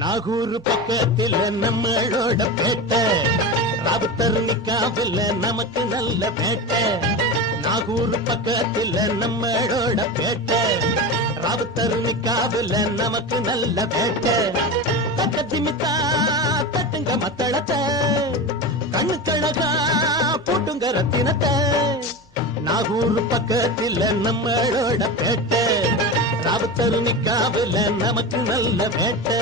நாகூர் பக்கத்தில் நம்மளோட பேட்டை. ராவுத்தர் நிக்காவில் நமக்கு நல்ல பேட்டை. நாகூர் பக்கத்தில் நம்மளோட பேட்டை. ராவுத்தர் நிக்காவில் நமக்கு நல்ல பேட்டை. தக்கத்திமித்தா தட்டுங்க மத்தளத்தை. கண்ணு கழகா போட்டுங்க ரத்தினத்தை. நாகூர் பக்கத்தில் நம்மளோட பேட்டை. ராவுத்தர் நிக்காவில் நமக்கு நல்ல வேட்டை.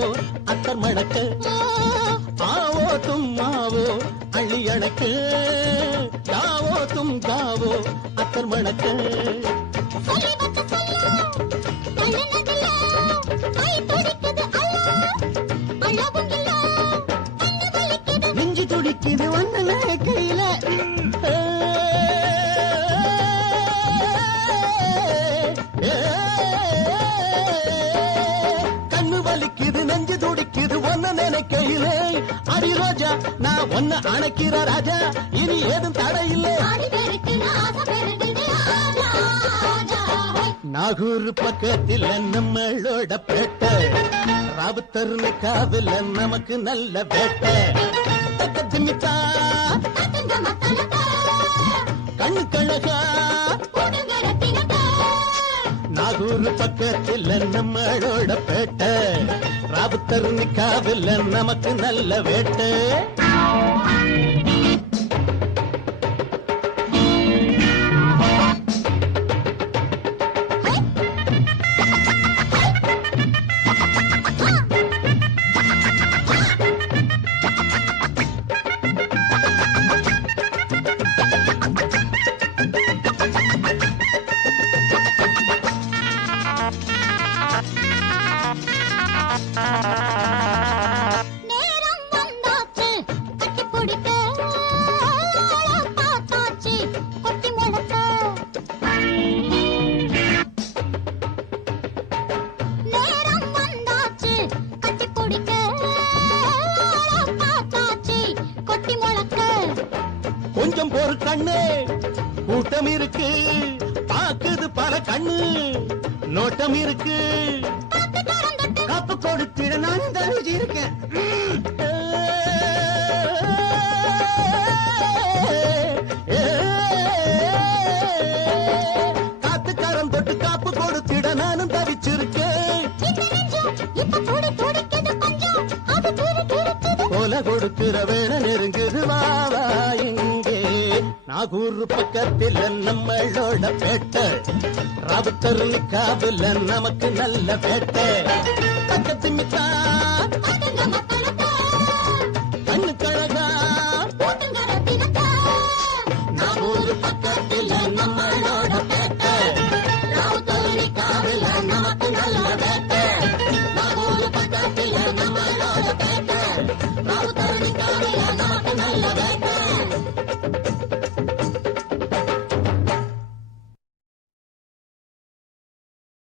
ஜாவோ அத்தர் மணக்கு ஆவோ தும்மாவோ அள்ளி அணக்கு ஜாவோ தும் ஜாவோ அத்தர் மணக்கு சொல்லி வச்ச நெஞ்சு துடிக்குது ஒன்னு நினைக்கையிலே. அடி ரோஜா நான் ஒன்னு அணைக்கிற ராஜா. இனி ஏதும் தடையில்லை நாகூர் பக்கத்தில் நம்மளோட பேட்டை. ராவுத்தர் காவில் நமக்கு நல்ல வேட்டை. கண்ணு கழகா. நாகூர் பக்கத்தில் நம்மளோட பேட்டை. ராபுத்தர் நிக்காவில் நமக்கு நல்ல வேட்டை. கொஞ்சம் பொறு கண்ணு கூட்டம் இருக்கு பாக்குது பல கண்ணு நோட்டம் இருக்கு. கொலை கொடுக்கிற வேலை நெருங்குது வாவா இங்கே. நாகூர் பக்கத்தில் நம்மளோட பேட்டை. ராவுத்தர் காவில் நமக்கு நல்ல பேட்டை. பக்கத்து மித்தா